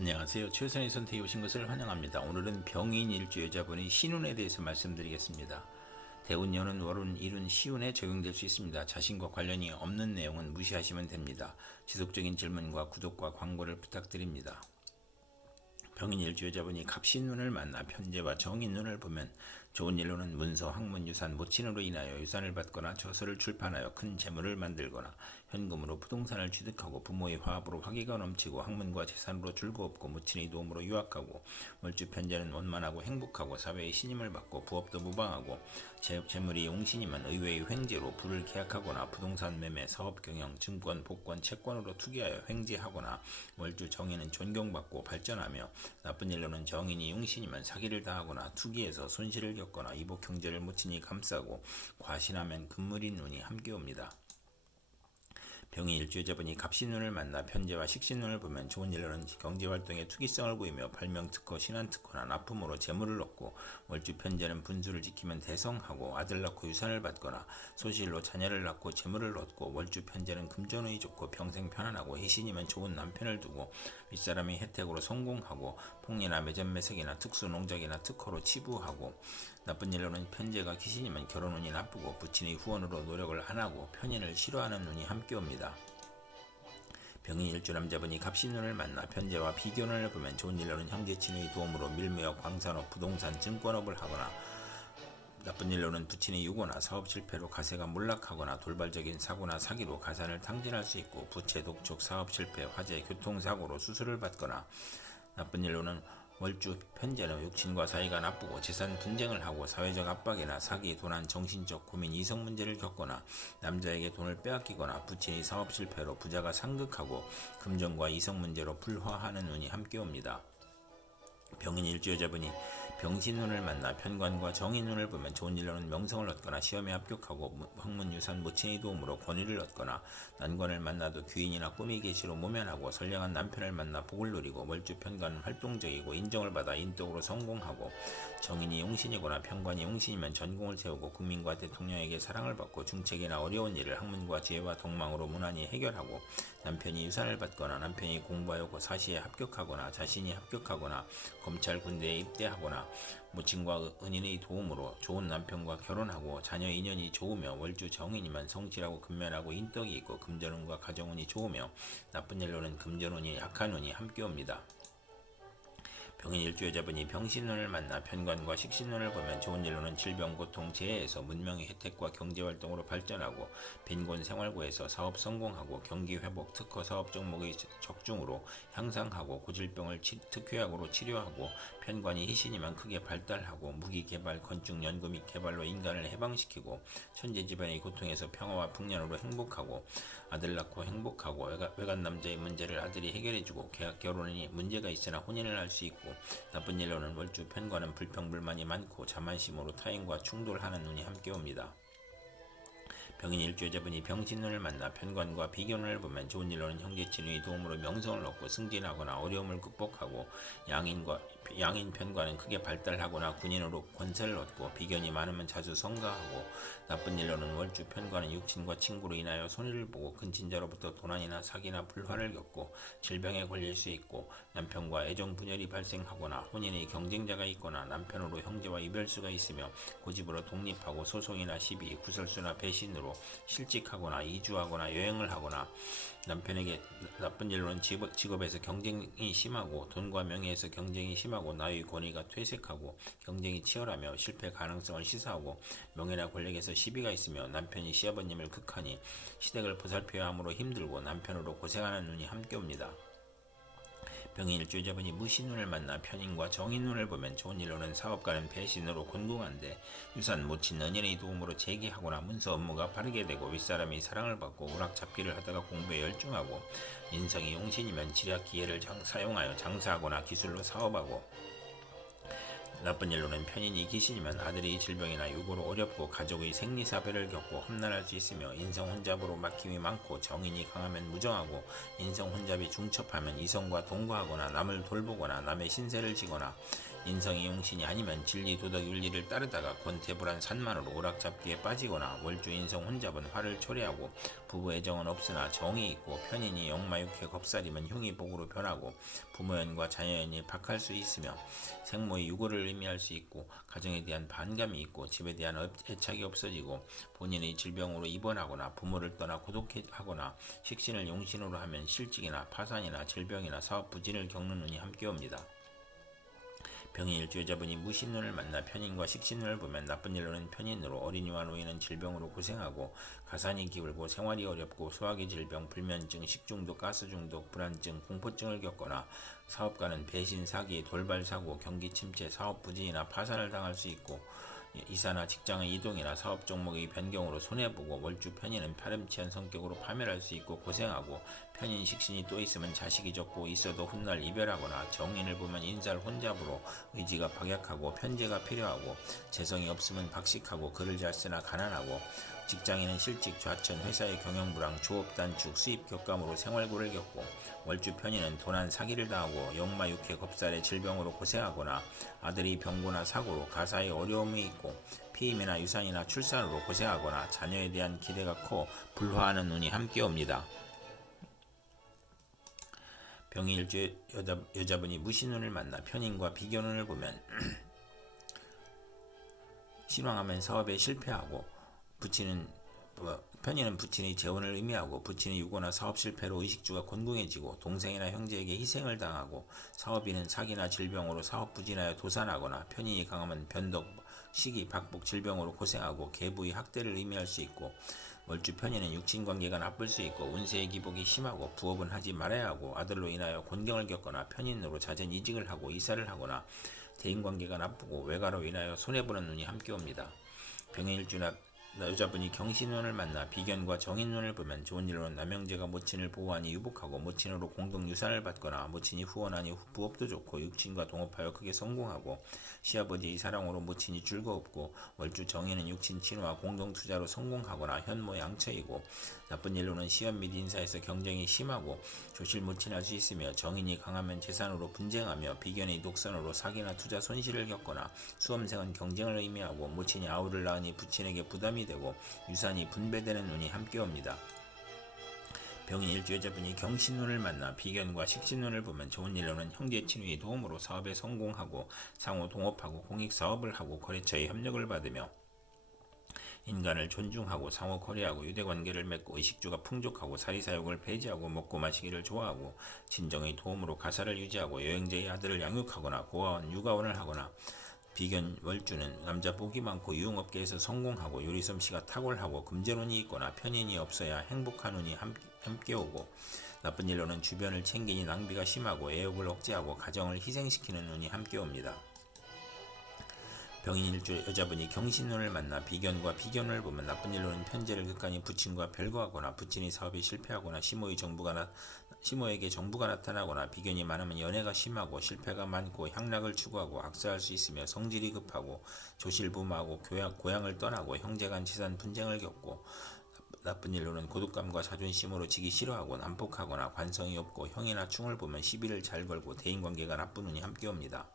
안녕하세요. 최선의 선택에 오신 것을 환영합니다. 오늘은 병인 일주 여자분의 신운에 대해서 말씀드리겠습니다. 대운, 연운, 월운, 일운, 시운에 적용될 수 있습니다. 자신과 관련이 없는 내용은 무시하시면 됩니다. 지속적인 질문과 구독과 광고를 부탁드립니다. 병인 일주 여자분이 갑신운을 만나 편제와 정인운을 보면 좋은 일로는 문서, 학문, 유산, 모친으로 인하여 유산을 받거나 저서를 출판하여 큰 재물을 만들거나 현금으로 부동산을 취득하고 부모의 화합으로 화기가 넘치고 학문과 재산으로 줄거없고 모친의 도움으로 유학하고 월주 편제는 원만하고 행복하고 사회의 신임을 받고 부업도 무방하고 재물이 용신이면 의외의 횡재로 부를 계약하거나 부동산 매매, 사업 경영, 증권, 복권, 채권으로 투기하여 횡재하거나 월주 정인은 존경받고 발전하며 나쁜 일로는 정인이 용신이면 사기를 당하거나 투기해서 손실을 겪거나 이복 형제를 모친이 감싸고 과신하면 금물인 운이 함께 옵니다. 병이 일주여자분이 갑신운을 만나 편제와 식신운을 보면 좋은 일로는 경제활동에 투기성을 보이며 발명특허, 신한특허나 납품으로 재물을 얻고 월주 편제는 분수를 지키면 대성하고 아들 낳고 유산을 받거나 소실로 자녀를 낳고 재물을 얻고 월주 편제는 금전운이 좋고 평생 편안하고 희신이면 좋은 남편을 두고 윗사람의 혜택으로 성공하고 폭리나 매점매석이나 특수농작이나 특허로 치부하고 나쁜 일로는 편제가 귀신이면 결혼운이 나쁘고 부친의 후원으로 노력을 안하고 편인을 싫어하는 운이 함께 옵니다. 병인 일주 남자분이 갑신운을 만나 편제와 비견운을 보면 좋은 일로는 형제친의 도움으로 밀매업, 광산업, 부동산, 증권업을 하거나 나쁜 일로는 부친의 유고나 사업 실패로 가세가 몰락하거나 돌발적인 사고나 사기로 가산을 탕진할 수 있고 부채, 독촉, 사업 실패, 화재, 교통사고로 수술을 받거나 나쁜 일로는 월주 편제는 육친과 사이가 나쁘고 재산 분쟁을 하고 사회적 압박이나 사기, 도난, 정신적 고민, 이성 문제를 겪거나 남자에게 돈을 빼앗기거나 부친의 사업 실패로 부자가 상극하고 금전과 이성 문제로 불화하는 운이 함께 옵니다. 병인 일주 여자분이 병신운을 만나 편관과 정인운을 보면 좋은 일로는 명성을 얻거나 시험에 합격하고 학문, 유산, 모친의 도움으로 권위를 얻거나 난관을 만나도 귀인이나 꿈의 계시로 모면하고 선량한 남편을 만나 복을 누리고 월주 편관은 활동적이고 인정을 받아 인덕으로 성공하고 정인이 용신이거나 편관이 용신이면 전공을 세우고 국민과 대통령에게 사랑을 받고 중책이나 어려운 일을 학문과 지혜와 동망으로 무난히 해결하고 남편이 유산을 받거나 남편이 공부하여 사시에 합격하거나 자신이 합격하거나 검찰, 군대에 입대하거나 모친과 은인의 도움으로 좋은 남편과 결혼하고 자녀 인연이 좋으며 월주 정인이면 성실하고 근면하고 인덕이 있고 금전운과 가정운이 좋으며 나쁜 일로는 금전운이 약한 운이 함께 옵니다. 병인 일주 여자분이 병신운을 만나 편관과 식신운을 보면 좋은 일로는 질병, 고통, 재해에서 문명의 혜택과 경제활동으로 발전하고 빈곤 생활고에서 사업 성공하고 경기회복, 특허 사업 종목의 적중으로 향상하고 고질병을 특효약으로 치료하고 편관이 희신이면 크게 발달하고 무기개발, 건축, 연구 및 개발로 인간을 해방시키고 천재지변의 고통에서 평화와 풍년으로 행복하고 아들 낳고 행복하고 외간 남자의 문제를 아들이 해결해주고 계약 결혼이 문제가 있으나 혼인을 할 수 있고 나쁜 일로는 월주 편관은 불평불만이 많고 자만심으로 타인과 충돌하는 운이 함께 옵니다. 병인 일주 여자분이 병신운을 만나 편관과 비견운을 보면 좋은 일로는 형제친의 도움으로 명성을 얻고 승진하거나 어려움을 극복하고 양인 편관은 크게 발달하거나 군인으로 권세를 얻고 비견이 많으면 자주 성가하고 나쁜 일로는 월주 편관은 육친과 친구로 인하여 손해를 보고 근친자로부터 도난이나 사기나 불화를 겪고 질병에 걸릴 수 있고 남편과 애정 분열이 발생하거나 혼인의 경쟁자가 있거나 남편으로 형제와 이별수가 있으며 고집으로 독립하고 소송이나 시비, 구설수나 배신으로 실직하거나 이주하거나 여행을 하거나 남편에게 나쁜 일로는 직업에서 경쟁이 심하고 돈과 명예에서 경쟁이 심하고 나의 권위가 퇴색하고 경쟁이 치열하며 실패 가능성을 시사하고 명예나 권력에서 시비가 있으며 남편이 시아버님을 극하니 시댁을 보살펴야 하므로 힘들고 남편으로 고생하는 눈이 함께 옵니다. 병인 일주 여자분이 무신운을 만나 편인과 정인운을 보면 좋은 일로는 사업가는 배신으로 곤궁한데 유산, 모친, 은인의 도움으로 재기하거나 문서 업무가 바르게 되고 윗사람이 사랑을 받고 오락잡기를 하다가 공부에 열중하고 인성이 용신이면 지략 기회를 사용하여 장사하거나 기술로 사업하고 나쁜 일로는 편인이 귀신이면 아들이 질병이나 유고로 어렵고 가족의 생리사별을 겪고 험난할 수 있으며 인성혼잡으로 막힘이 많고 정인이 강하면 무정하고 인성혼잡이 중첩하면 이성과 동거하거나 남을 돌보거나 남의 신세를 지거나 인성이 용신이 아니면 진리 도덕 윤리를 따르다가 권태불한 산만으로 오락잡기에 빠지거나 월주 인성 혼잡은 화를 초래하고 부부 애정은 없으나 정이 있고 편인이 역마육해 겁살이면 흉이 복으로 변하고 부모연과 자녀연이 박할 수 있으며 생모의 유고를 의미할 수 있고 가정에 대한 반감이 있고 집에 대한 애착이 없어지고 본인의 질병으로 입원하거나 부모를 떠나 고독하거나 식신을 용신으로 하면 실직이나 파산이나 질병이나 사업 부진을 겪는 운이 함께 옵니다. 병인일주 여자분이 무신눈을 만나 편인과 식신눈을 보면 나쁜 일로는 편인으로 어린이와 노인은 질병으로 고생하고 가산이 기울고 생활이 어렵고 소화기 질병, 불면증, 식중독, 가스중독, 불안증, 공포증을 겪거나 사업가는 배신, 사기, 돌발 사고, 경기 침체, 사업 부진이나 파산을 당할 수 있고 이사나 직장의 이동이나 사업 종목의 변경으로 손해보고 월주 편인은 파렴치한 성격으로 파멸할 수 있고 고생하고 편인 식신이 또 있으면 자식이 적고 있어도 훗날 이별하거나 정인을 보면 인살 혼잡으로 의지가 박약하고 편제가 필요하고 재성이 없으면 박식하고 글을 잘 쓰나 가난하고 직장인은 실직, 좌천, 회사의 경영불황, 조업 단축, 수입 격감으로 생활고를 겪고 월주 편인은 도난 사기를 당하고 역마육해 겁살의 질병으로 고생하거나 아들이 병고나 사고로 가사의 어려움이 있고 피임이나 유산이나 출산으로 고생하거나 자녀에 대한 기대가 커 불화하는 운이 함께 옵니다. 병인일주 여자분이 무신운을 만나 편인과 비견운을 보면 신왕하면 사업에 실패하고 편인은 부친의 재혼을 의미하고 부친의 유고나 사업 실패로 의식주가 곤궁해지고 동생이나 형제에게 희생을 당하고 사업인은 사기나 질병으로 사업 부진하여 도산하거나 편인이 강하면 변덕, 시기, 박복, 질병으로 고생하고 계부의 학대를 의미할 수 있고 월주 편인은 육친관계가 나쁠 수 있고 운세의 기복이 심하고 부업은 하지 말아야 하고 아들로 인하여 곤경을 겪거나 편인으로 잦은 이직을 하고 이사를 하거나 대인관계가 나쁘고 외가로 인하여 손해보는 운이 함께 옵니다. 병인일주나 여자분이 경신운을 만나 비견과 정인운을 보면 좋은 일로는 남형제가 모친을 보호하니 유복하고 모친으로 공동 유산을 받거나 모친이 후원하니 부업도 좋고 육친과 동업하여 크게 성공하고 시아버지의 사랑으로 모친이 즐거웠고 월주 정인은 육친 친우와 공동 투자로 성공하거나 현모 양처이고 나쁜 일로는 시험 및 인사에서 경쟁이 심하고 조실무친할 수 있으며 정인이 강하면 재산으로 분쟁하며 비견의 독선으로 사기나 투자 손실을 겪거나 수험생은 경쟁을 의미하고 모친이 아우를 낳으니 부친에게 부담이 되고 유산이 분배되는 운이 함께 옵니다. 병인일주 여자분이 경신운을 만나 비견과 식신운을 보면 좋은 일로는 형제 친구의 도움으로 사업에 성공하고 상호 동업하고 공익사업을 하고 거래처의 협력을 받으며 인간을 존중하고 상호 거래하고 유대관계를 맺고 의식주가 풍족하고 사리사욕을 배제하고 먹고 마시기를 좋아하고 친정의 도움으로 가사를 유지하고 여행자의 아들을 양육하거나 고아원, 육아원을 하거나 비견 월주는 남자 복이 많고 유흥업계에서 성공하고 요리솜씨가 탁월하고 금전운이 있거나 편인이 없어야 행복한 운이 함께 오고 나쁜 일로는 주변을 챙기니 낭비가 심하고 애욕을 억제하고 가정을 희생시키는 운이 함께 옵니다. 병인일주 여자분이 경신운을 만나 비견과 비견을 보면 나쁜 일로는 편제를 극간히 부친과 별거하거나 부친이 사업에 실패하거나 시모에게 정부가 나타나거나 비견이 많으면 연애가 심하고 실패가 많고 향락을 추구하고 악사할 수 있으며 성질이 급하고 조실부마하고 고향을 떠나고 형제간 재산 분쟁을 겪고 나쁜 일로는 고독감과 자존심으로 지기 싫어하고 난폭하거나 관성이 없고 형이나 충을 보면 시비를 잘 걸고 대인관계가 나쁜 운이 함께 옵니다.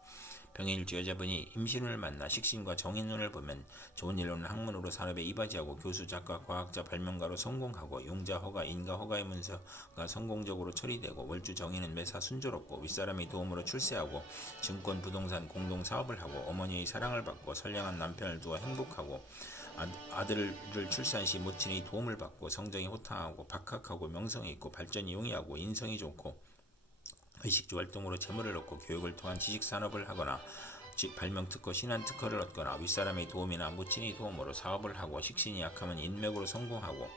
병인일주 여자분이 임신운을 만나 식신과 정인운을 보면 좋은 일로는 학문으로 산업에 이바지하고 교수, 작가, 과학자, 발명가로 성공하고 용자, 허가, 인가, 허가의 문서가 성공적으로 처리되고 월주 정인은 매사 순조롭고 윗사람의 도움으로 출세하고 증권, 부동산, 공동사업을 하고 어머니의 사랑을 받고 선량한 남편을 두어 행복하고 아들을 출산 시 모친의 도움을 받고 성정이 호탕하고 박학하고 명성이 있고 발전이 용이하고 인성이 좋고 의식주 활동으로 재물을 얻고 교육을 통한 지식산업을 하거나 발명특허, 신한특허를 얻거나 윗사람의 도움이나 모친의 도움으로 사업을 하고 식신이 약하면 인맥으로 성공하고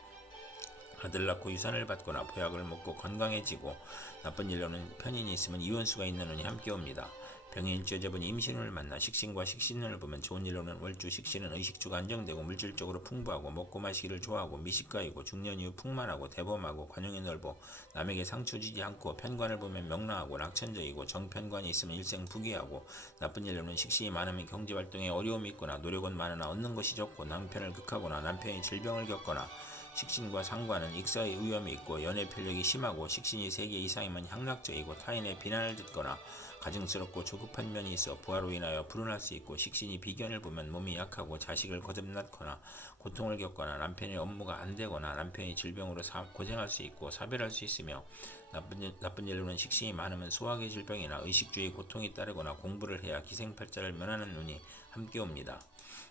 아들 낳고 유산을 받거나 보약을 먹고 건강해지고 나쁜 일로는 편인이 있으면 이혼수가 있는 운이 함께 옵니다. 병인일주 여자분이 임신운을 만나 식신과 식신운을 보면 좋은 일로는 월주 식신은 의식주가 안정되고 물질적으로 풍부하고 먹고 마시기를 좋아하고 미식가이고 중년 이후 풍만하고 대범하고 관용이 넓어 남에게 상처 주지 않고 편관을 보면 명랑하고 낙천적이고 정편관이 있으면 일생 부귀하고 나쁜 일로는 식신이 많으면 경제활동에 어려움이 있거나 노력은 많으나 얻는 것이 적고 남편을 극하거나 남편이 질병을 겪거나 식신과 상관은 익사의 위험이 있고 연애 편력이 심하고 식신이 3개 이상이면 향락적이고 타인의 비난을 듣거나 가증스럽고 조급한 면이 있어 부하로 인하여 불운할 수 있고 식신이 비견을 보면 몸이 약하고 자식을 거듭났거나 고통을 겪거나 남편의 업무가 안 되거나 남편이 질병으로 고생할 수 있고 사별할 수 있으며 나쁜 일로는 식신이 많으면 소화기 질병이나 의식주의 고통이 따르거나 공부를 해야 기생팔자를 면하는 운이 함께 옵니다.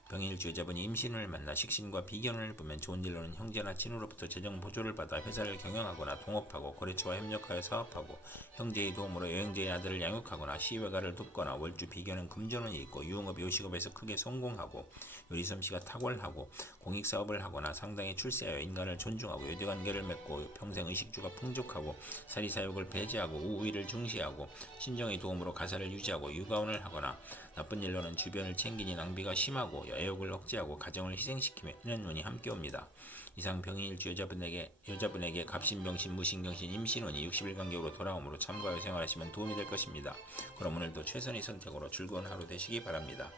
병인일주 여자분이 임신을 만나 식신과 비견을 보면 좋은 일로는 형제나 친구로부터 재정 보조를 받아 회사를 경영하거나 동업하고 거래처와 협력하여 사업하고 형제의 도움으로 여행자의 아들을 양육하거나 시외가를 돕거나 월주 비견은 금전운이 있고 유흥업 요식업에서 크게 성공하고 요리솜씨가 탁월하고 공익사업을 하거나 상당히 출세하여 인간을 존중하고 유대관계를 맺고 평생 의식주가 풍족하고 사리사욕을 배제하고 우위를 중시하고 신정의 도움으로 가사를 유지하고 육아운을 하거나 나쁜 일로는 주변을 챙기니 낭비가 심하고 애욕을 억제하고 가정을 희생시키는 운이 함께 옵니다. 이상 병인일주 여자분에게 갑신병신 무신경신 임신운이 60일 간격으로 돌아오므로 참고하여 생활하시면 도움이 될 것입니다. 그럼 오늘도 최선의 선택으로 즐거운 하루 되시기 바랍니다.